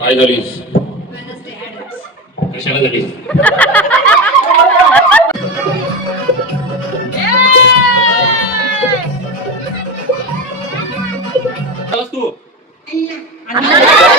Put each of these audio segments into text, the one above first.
Hi, Galis. Krishna Galis. Let's go. Allah. Allah.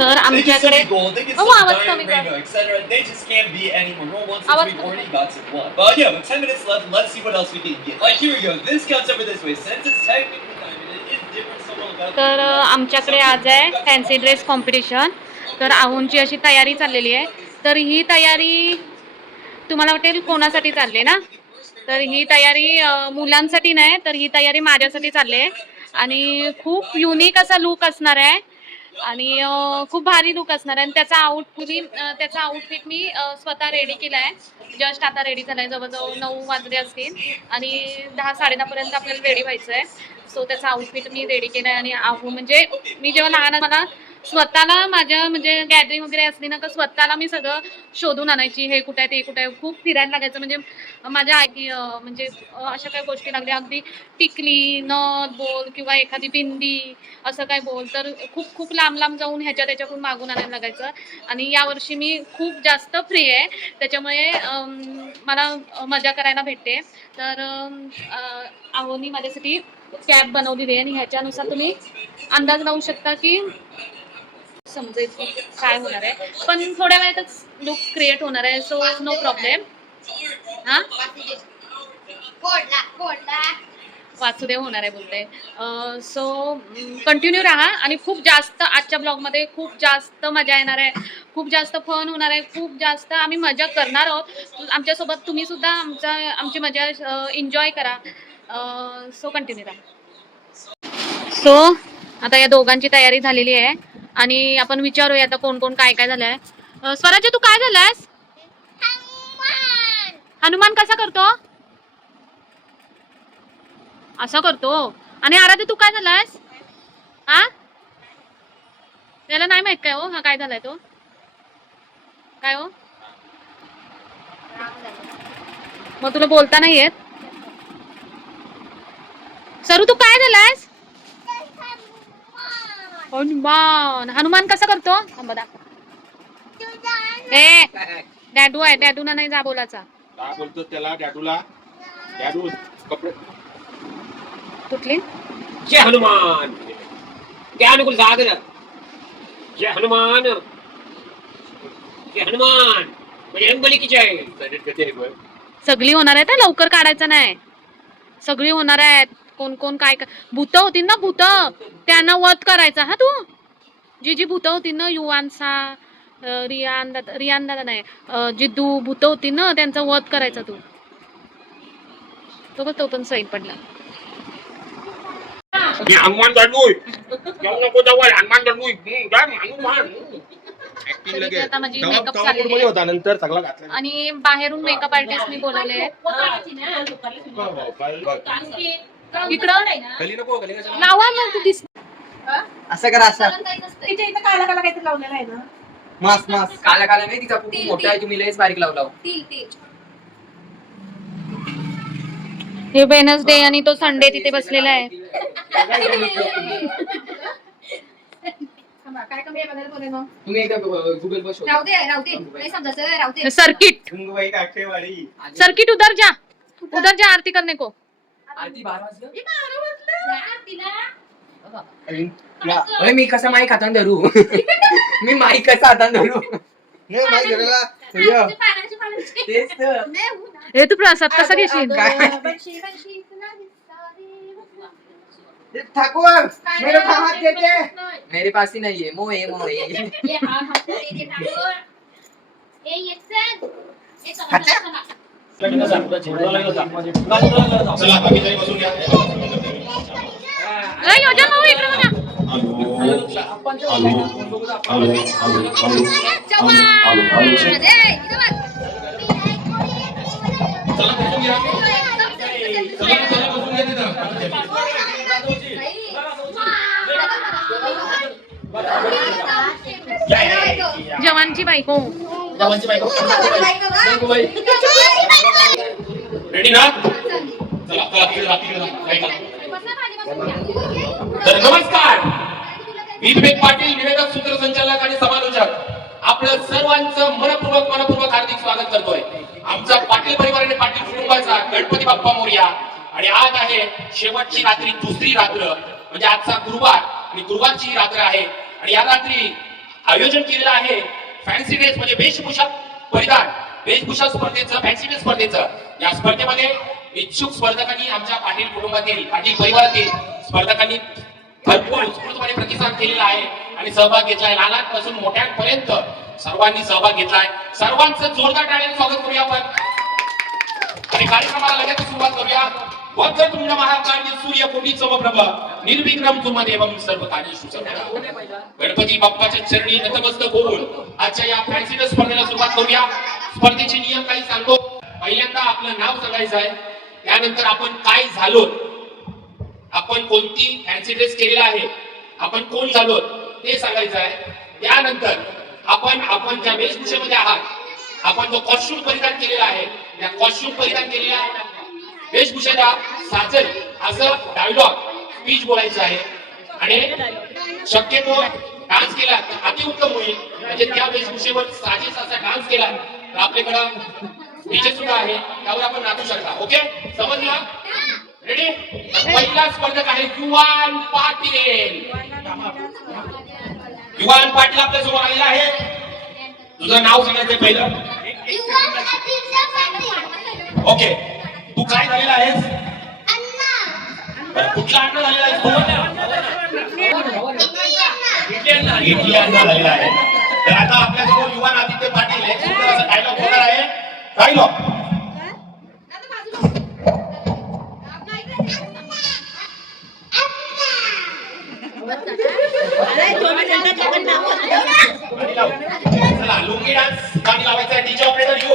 Sir हो, uh, आमच्याकडे तर आमच्याकडे आज आहे फॅन्सी ड्रेस कॉम्पिटिशन तर आहूनची अशी तयारी चाललेली आहे. तर ही तयारी तुम्हाला वाटेल कोणासाठी चालली ना? तर ही तयारी मुलांसाठी नाही तर ही तयारी माझ्यासाठी चालली आहे. आणि खूप युनिक असा लुक असणार आहे. आणि खूप भारी लुक असणार आहे. आणि त्याचा आउटपुरी त्याचा आउटफिट मी स्वतः रेडी केला आहे जस्ट आता रेडी झाला आहे जवळजवळ नऊ वाजले असतील. आणि दहा साडेदहापर्यंत आपल्याला रेडी व्हायचं आहे सो त्याचा आउटफिट मी रेडी केला आहे आणि आहो म्हणजे मी जेव्हा लहान मला स्वतःला माझ्या म्हणजे गॅदरिंग वगैरे असली ना का स्वतःला मी सगळं शोधून आणायची. हे कुठे आहे ते कुठे आहे. खूप फिरायला लागायचं. म्हणजे माझ्या आई म्हणजे अशा काही गोष्टी लागल्या. अगदी टिकली नथ बोल किंवा एखादी बिंदी असं काय बोल तर खूप खूप लांब लांब जाऊन ह्याच्या त्याच्याकडून मागून आणायला लागायचं. आणि यावर्षी मी खूप जास्त फ्री आहे. त्याच्यामुळे मला मजा करायला भेटते. तर अहोनी माझ्यासाठी कॅब बनवलेली आहे. आणि ह्याच्यानुसार तुम्ही अंदाज लावू शकता की समजेल की काय होणार आहे. पण थोड्या वेळातच लुक क्रिएट होणार आहे सो नो प्रॉब्लेम हा? वासुदेव होणार आहे बोलते सो कंटिन्यू राहा आणि खूप जास्त आजच्या ब्लॉगमध्ये खूप जास्त मजा येणार आहे. खूप जास्त फन होणार आहे. खूप जास्त आम्ही मजा करणार आहोत. आमच्यासोबत तुम्ही सुद्धा आमचा आमची मजा एन्जॉय करा. सो कंटिन्यू राहा. सो आता या दोघांची तयारी झालेली आहे. आणि आपण विचारूया आता कोण कोण काय काय झालंय. स्वराज्य तू काय झालायस? हनुमान. कसा करतो? असा करतो? आणि आराध्य तू काय झालायस? हा त्याला नाही माहीत काय हो हा काय झालाय तो? काय हो? मग तुला बोलता नाही येत. सरू तू काय झालायस? हनुमान. हनुमान कसा करतो? थांबा दाखव. ए डॅडू आहे. डॅडू नाही जा बोलाचा काय बोलतो त्याला डॅडूला. डॅडू कपडे. कुठली? जय हनुमान. जय अनुकूल सागर. जय हनुमान. जय हनुमान. की जय आहे. बरं? सगळी होणार आहेत हा, लवकर काढायचं नाही. सगळी होणार आहेत. कोण कोण काय काय भूत होती ना भूत. त्यांना वध करायचा हा तू? जी जी भूत होती ना युवांसा रियान दादा रियान दादा नाही जिद्दू भूत होती ना त्यांचा वध करायचा तू. तो बघ तो पण सैन पडला. हनुमान दंडूय नको जवळ दंडूय आणि बाहेरून मेकअप आर्टिस्ट मी बोलवले. आहेत इकडं? खाली नको खाली कशाला? लावा ना तू दिस असं करा असं. तिच्या इथं काला काला काहीतरी लावलेलं आहे ना. मास मास. काला काला नाही तिचा खूप मोठा आहे तुम्ही लयच बारीक लावला तीन हे वेनसडे आणि तो संडे तिथे बसलेला आहे. थांबा, काय कमी आहे बघायला बोले मग? तुम्ही एकदा गुगल वर शोधा. राहू दे राहू दे. नाही समजायचं राहू दे. सर्किट सर्किट उधर जा. उधर जा आरती करने को. आरती बारा वाजलं. अरे मी कसा माईक हातात धरू? मी माईक कसा हातात धरू? नाही माहिती गेलेला. तेच तर. हो. हे तू प्रसाद कसा घेशील. ठाकूर मेरे को हात देते. मेरे पास ही नहीं है मोए मोए ये हा हा ये ये टाकून. ए येत चल. ए चला, चला, चला. चला बाकी तरी बसून घ्या अय, योजन भाऊ इकडे बघा जवान. ए, इथं बघ. चला बसून घ्या एकदम चला चला बसून घ्या तिथं जवानची बायको रेडी ना? चला चला तिकडे जा, तिकडे जा. नाही का? तर नमस्कार. मी विवेक पाटील निवेदक सूत्रसंचालक आणि समालोचक आपलं सर्वांचं मनपूर्वक मनपूर्वक हार्दिक स्वागत करतोय. आमचा पाटील परिवार आणि पाटील कुटुंबाचा गणपती बाप्पा मोर्या. आणि आज आहे शेवटची रात्री दुसरी रात्र. म्हणजे आजचा गुरुवार. आणि गुरुवारची रात्र आहे. आणि या रात्री आयोजन केलेलं आहे फॅन्सी ड्रेस म्हणजे वेशभूषा परिधान. वेशभूषा स्पर्धेचं फॅन्सी ड्रेस स्पर्धेचं. या स्पर्धेमध्ये इच्छुक स्पर्धकांनी आमच्या पाटील कुटुंबातील पाटील परिवारातील स्पर्धकांनी भरपूर उत्स्फूर्तपणे प्रतिसाद केलेला आहे आणि सहभाग घेतलाय. लहानांपासून मोठ्यांपर्यंत सर्वांनी सहभाग घेतलाय. सर्वांचं जोरदार टाळ्याने स्वागत करूया आपण. आणि कार्यक्रमाला लगेच सुरुवात करूया. वक्रतुंड महाकार्य सूर्य कोटी समप्रभ निर्विक्रम तुमदेवम सर्व कार्य गणपती बाप्पाच्या चरणी नतमस्तक होऊन आजच्या या फॅन्सी स्पर्धेला सुरुवात करूया. स्पर्धेचे नियम काही सांगतो. पहिल्यांदा आपलं नाव सांगायचं आहे. त्यानंतर आपण काय झालो? आपण कोणती फॅन्सी केलेला आहे? आपण कोण झालो? ते सांगायचं आहे. त्यानंतर आपण आपण ज्या वेशभूषेमध्ये आहात आपण जो कॉस्ट्यूम परिधान केलेला आहे त्या कॉस्ट्यूम परिधान केलेल्या वेशभूषेला साचल असं डायलॉग स्पीच बोलायचं आहे. आणि शक्यतो डान्स केला तर अतिउत्तम होईल. म्हणजे त्या वेशभूषेवर साजेस असा डान्स केला तर आपल्याकडं डीजे सुद्धा आहे त्यावर आपण नाचू शकता. ओके? समजलं? रेडी पहिला स्पर्धक आहे युवान पाटील. युवान पाटील आपल्यासमोर आलेला आहे. तुझं नाव सांगायचं पहिलं. ओके. तू काय झालेला आहेस? कुठला अण्णा झालेला आहेस इडली अण्णा. झालेला आहे. तर आता आपल्यासमोर युवान आदित्य पाटील एक सुंदर असा डायलॉग होणार आहे. डायलॉग चला लुंगी डान्स गाणी लावायचा डीजे ऑपरेटर यू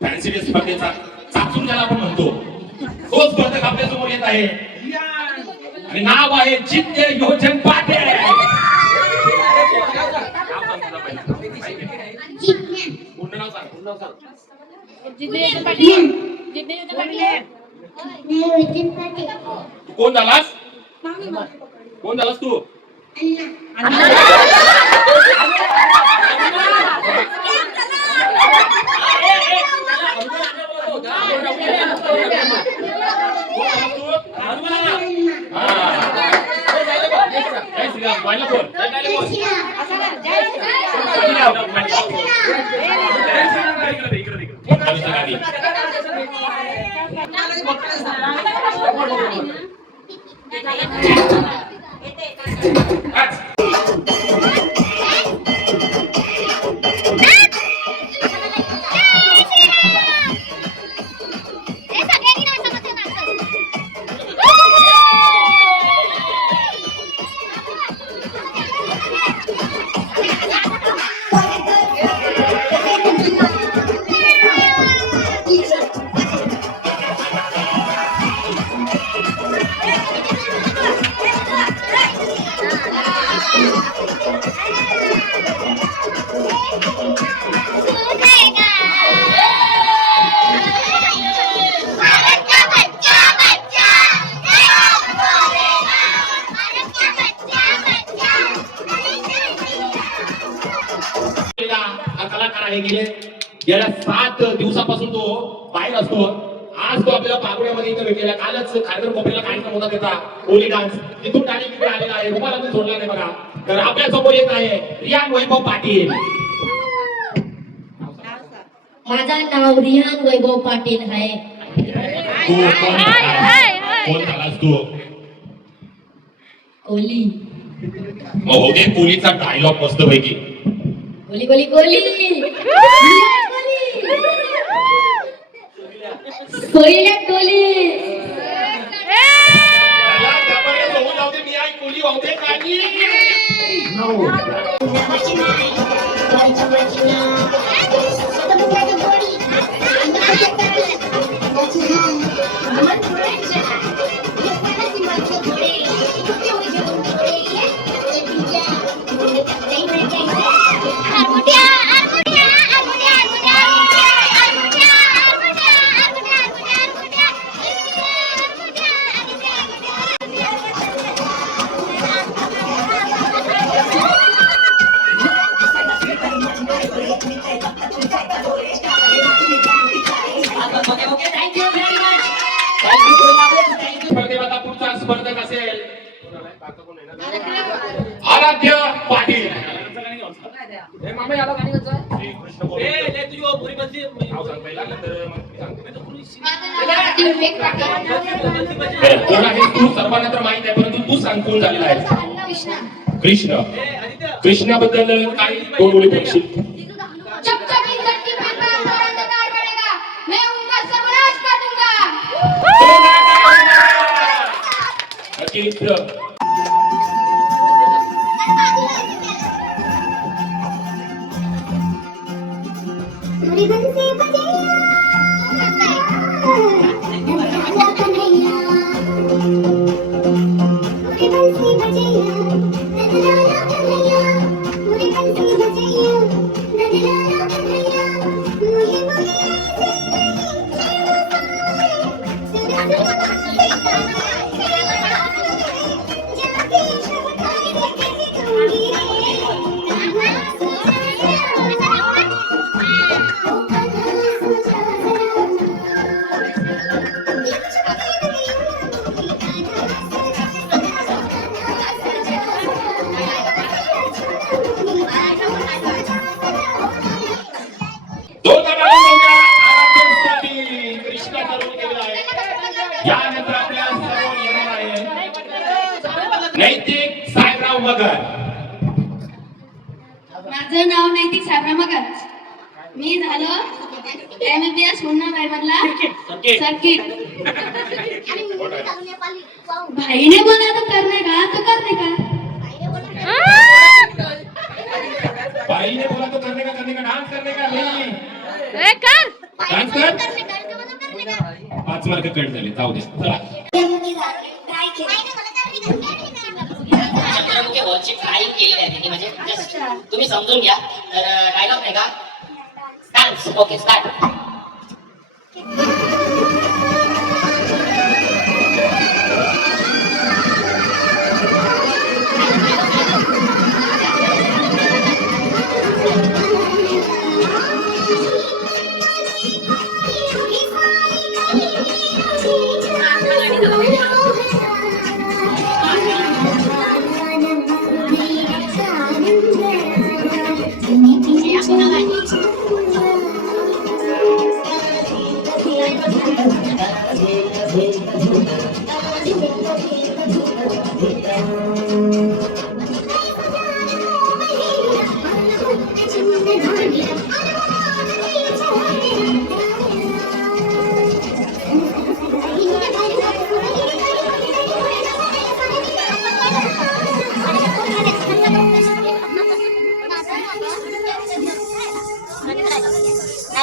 फॅन्सी स्पर्धेचा चाचून ज्याला आपण म्हणतो तो स्पर्धक आपल्यासमोर येत आहे. आणि नाव आहे जिद्द योजन पाटील पूर्ण नाव सांग पूर्ण नाव सांग कोण झालास? कोण झालास तू? हा. जय आहे गेले. गेल्या सात दिवसापासून तो बाहेर असतो. आज तो आपल्याला पागोड्यामध्ये इथं भेटलेला. कालच खारघर कोपऱ्याला कार्यक्रम होता त्याचा. होली डान्स तिथून डायरेक्ट इकडे आलेला आहे. रुमाला सोडला नाही बघा. तर आपल्यासमोर येत आहे रियान वैभव पाटील. माझं नाव रिहान वैभव पाटील आहे. कोण झालास? तू? मग हो डायलॉग मस्त पैकी कोली कोली कोली कोयल्या कोली त्याला त्यामध्ये होऊ आराध्य पाटील हे मामा याला गाणी तू सर्वांना तर माहीत आहे परंतु तू सांग कोण झालेला आहे कृष्ण कृष्णाबद्दल काय दोन बोलशील माझं नाव नैतिक साबरा मगर. मी झालो एमबीबीएस पूर्ण बायबरला सर्किट. भाईने बोला तो करणे का? तो करणे का? बोला तो करने का? करने का? डांस करने का नहीं ए, कर. डान्स कर? पाच मार्क कट झाले. जाऊ दे. चला. वरची बॉलची केलेली आहे त्यांनी. म्हणजे just तुम्ही समजून घ्या. तर uh, डायलॉग नाही का? डान्स ओके स्टार्ट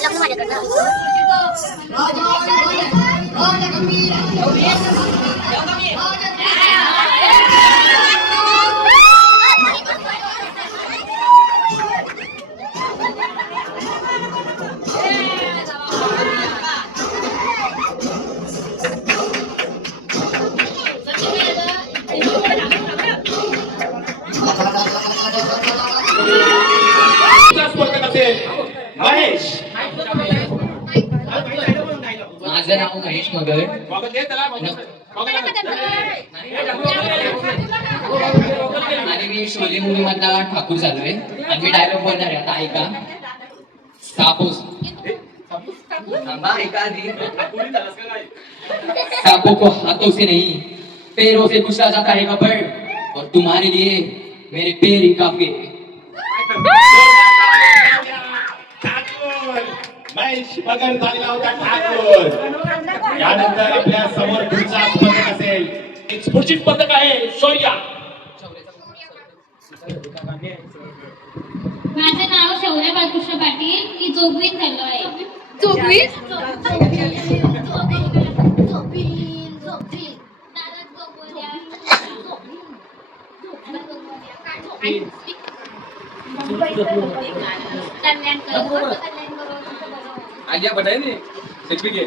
माझ्याकडनं महेश मगर आणि मी शोले मुली मधला ठाकूर झालोय आणि मी डायलॉग बोलणार आहे आता ऐका. सापूस थांबा, को हाथों से नहीं पैरों से पूछा जाता है कपड़. और तुम्हारे लिए मेरे पैर ही काफी है. बगर झालेला होता ठाकूर. यानंतर आपल्यासमोर पुढचा स्पर्धक असेल. एक पुढची स्पर्धक आहे शौर्या. माझं नाव शौर्य बाळकृष्ण पाटील. मी जोगवीत झालो आहे. कल्याण ना सेल्फी घे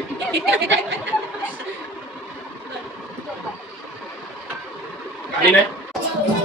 काही नाही?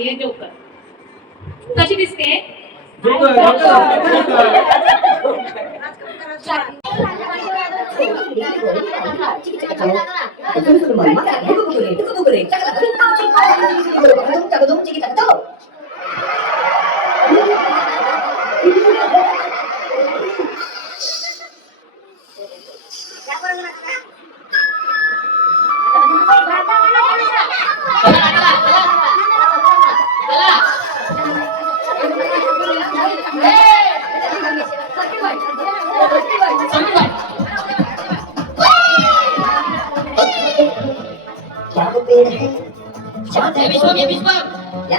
आणि मी ये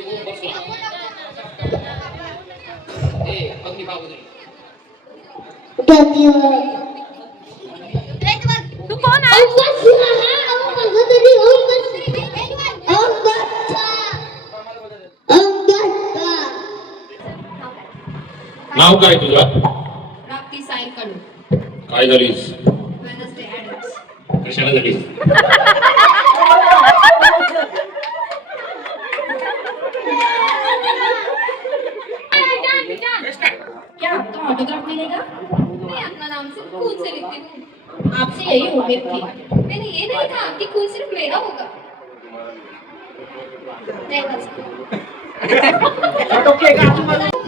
चलो मेरे नाम बोल Gama तू कोण नाव काय तुझं? काय झालीस वेनसडे ऍडम्स कशाला झालीस क्या तुम ऑटोग्राफ मिलेगा नहीं अपना नाम सिर्फ खून से लिखती हूँ आपसे यही उम्मीद थी मैंने ये नहीं कहा कि खून सिर्फ मेरा होगा नहीं